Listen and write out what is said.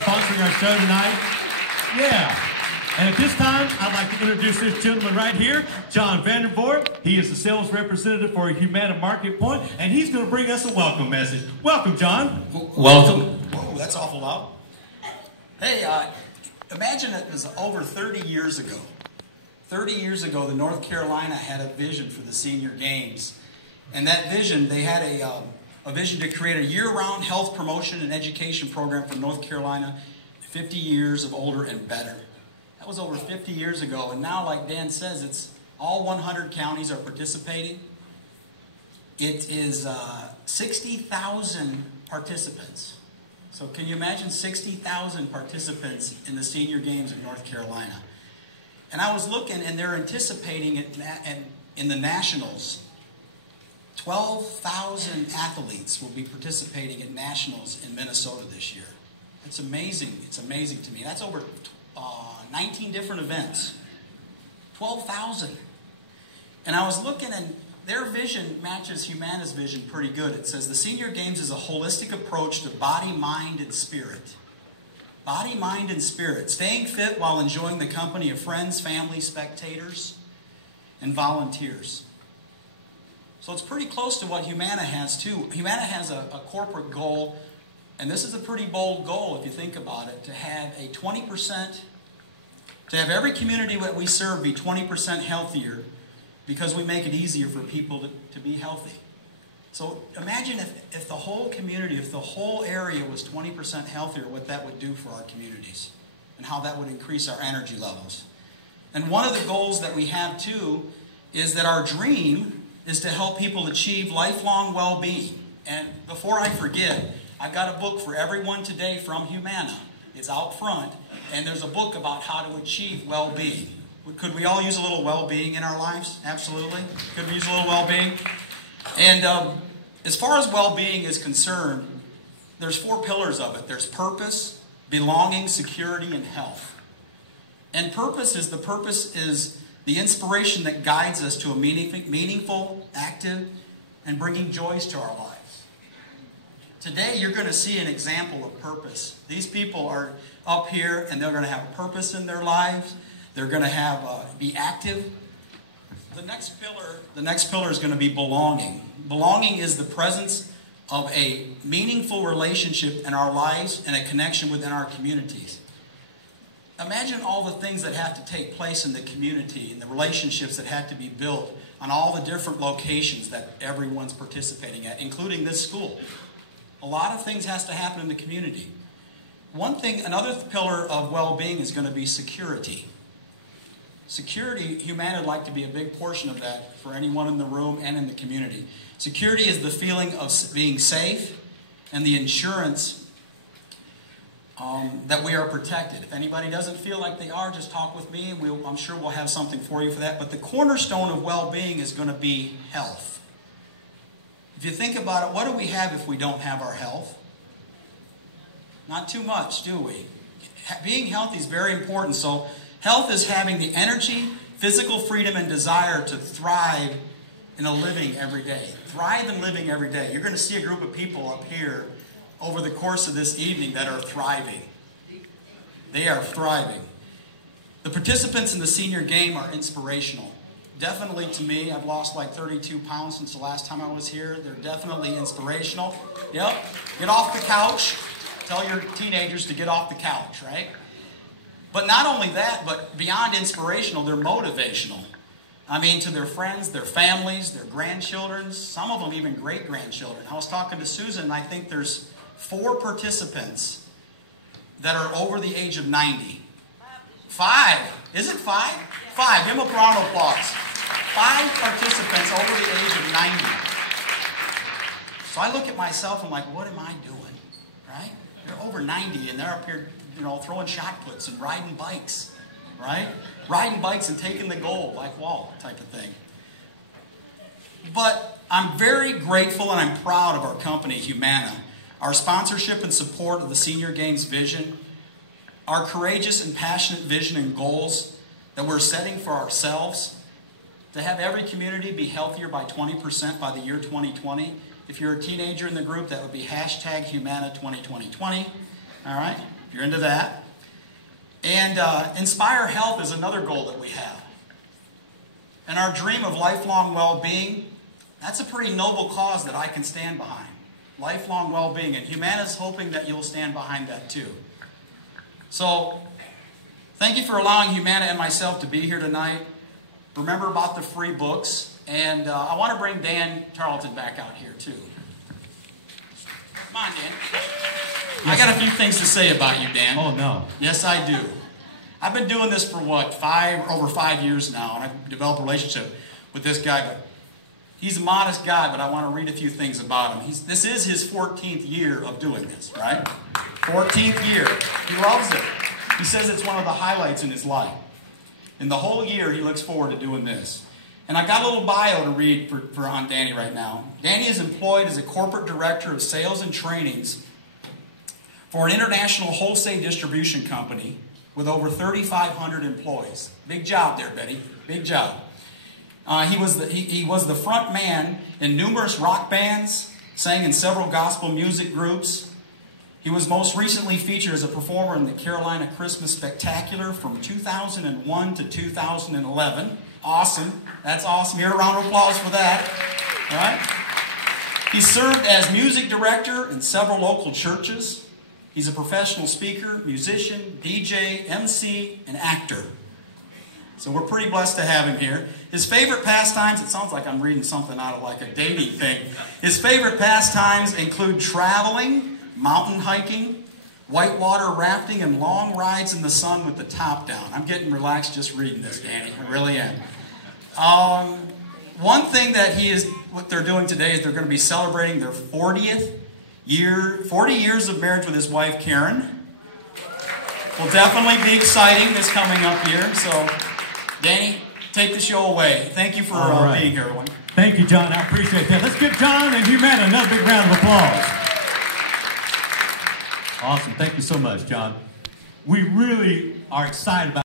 Sponsoring our show tonight. Yeah. And at this time, I'd like to introduce this gentleman right here, John VanderVoort. He is the sales representative for Humana Market Point, and he's going to bring us a welcome message. Welcome, John. Welcome. Whoa, that's awful loud. Hey, imagine it was over 30 years ago. 30 years ago, the North Carolina had a vision for the Senior Games. And that vision, they had a vision to create a year-round health promotion and education program for North Carolina, 50 years of older and better. That was over 50 years ago, and now, like Dan says, it's all 100 counties are participating. It is 60,000 participants. So can you imagine 60,000 participants in the Senior Games in North Carolina? And I was looking, and they're anticipating it in the Nationals. 12,000 athletes will be participating at Nationals in Minnesota this year. It's amazing. It's amazing to me. That's over 19 different events. 12,000. And I was looking, and their vision matches Humana's vision pretty good. It says the Senior Games is a holistic approach to body, mind, and spirit. Body, mind, and spirit. Staying fit while enjoying the company of friends, family, spectators, and volunteers. So it's pretty close to what Humana has too. Humana has a corporate goal, and this is a pretty bold goal if you think about it, to have a 20%, to have every community that we serve be 20% healthier because we make it easier for people to be healthy. So imagine if the whole community, if the whole area was 20% healthier, what that would do for our communities and how that would increase our energy levels. And one of the goals that we have too is that our dream is to help people achieve lifelong well-being. And before I forget, I've got a book for everyone today from Humana. It's out front, and there's a book about how to achieve well-being. Could we all use a little well-being in our lives? Absolutely. Could we use a little well-being? And as far as well-being is concerned, there's 4 pillars of it. There's purpose, belonging, security, and health. And purpose is the inspiration that guides us to a meaningful, active, and bringing joys to our lives. Today, you're going to see an example of purpose. These people are up here, and they're going to have purpose in their lives. They're going to be active. The next pillar is going to be belonging. Belonging is the presence of a meaningful relationship in our lives and a connection within our communities. Imagine all the things that have to take place in the community and the relationships that have to be built on all the different locations that everyone's participating at, including this school. A lot of things has to happen in the community. Another pillar of well-being is going to be security. Security, Humana would like to be a big portion of that for anyone in the room and in the community. Security is the feeling of being safe and the insurance that we are protected. If anybody doesn't feel like they are, just talk with me, and I'm sure we'll have something for you for that. But the cornerstone of well-being is going to be health. If you think about it, what do we have if we don't have our health? Not too much, do we? Being healthy is very important. So health is having the energy, physical freedom, and desire to thrive in a living every day. Thrive in living every day. You're going to see a group of people up here over the course of this evening that are thriving. They are thriving. The participants in the Senior Game are inspirational. Definitely to me, I've lost like 32 pounds since the last time I was here. They're definitely inspirational. Yep, get off the couch. Tell your teenagers to get off the couch, right? But not only that, but beyond inspirational, they're motivational. I mean, to their friends, their families, their grandchildren, some of them even great-grandchildren. I was talking to Susan, and I think there's 4 participants that are over the age of 90. 5. Is it 5? 5. Give them a round of applause. 5 participants over the age of 90. So I look at myself, I'm like, what am I doing? Right? They're over 90, and they're up here, throwing shot puts and riding bikes. Right? Riding bikes and taking the goal, like Walt type of thing. But I'm very grateful and I'm proud of our company, Humana. Our sponsorship and support of the Senior Games vision, our courageous and passionate vision and goals that we're setting for ourselves, to have every community be healthier by 20% by the year 2020. If you're a teenager in the group, that would be #Humana 2020. All right? if you're into that. And Inspire Health is another goal that we have. And our dream of lifelong well-being, that's a pretty noble cause that I can stand behind. Lifelong well-being. And Humana's hoping that you'll stand behind that too. So, thank you for allowing Humana and myself to be here tonight. Remember about the free books. And I want to bring Dan Tarleton back out here too. Come on, Dan. Yes. I got a few things to say about you, Dan. Oh, no. Yes, I do. I've been doing this for what, over 5 years now, and I've developed a relationship with this guy. But he's a modest guy, but I want to read a few things about him. This is his 14th year of doing this, right? 14th year. He loves it. He says it's one of the highlights in his life. In the whole year, he looks forward to doing this. And I got a little bio to read on Danny right now. Danny is employed as a corporate director of sales and trainings for an international wholesale distribution company with over 3,500 employees. Big job there, Betty. Big job. He was the front man in numerous rock bands, sang in several gospel music groups. He was most recently featured as a performer in the Carolina Christmas Spectacular from 2001 to 2011. Awesome. That's awesome. Here, a round of applause for that. All right? He served as music director in several local churches. He's a professional speaker, musician, DJ, MC, and actor. So we're pretty blessed to have him here. His favorite pastimes, it sounds like I'm reading something out of like a dating thing. His favorite pastimes include traveling, mountain hiking, whitewater rafting, and long rides in the sun with the top down. I'm getting relaxed just reading this, Danny. I really am. One thing that what they're doing today is they're going to be celebrating their 40 years of marriage with his wife, Karen. Will definitely be exciting this coming up here. So, Danny, take the show away. Thank you for being here, everyone. Thank you, John. I appreciate that. Let's give John and Humana another big round of applause. Awesome. Thank you so much, John. We really are excited about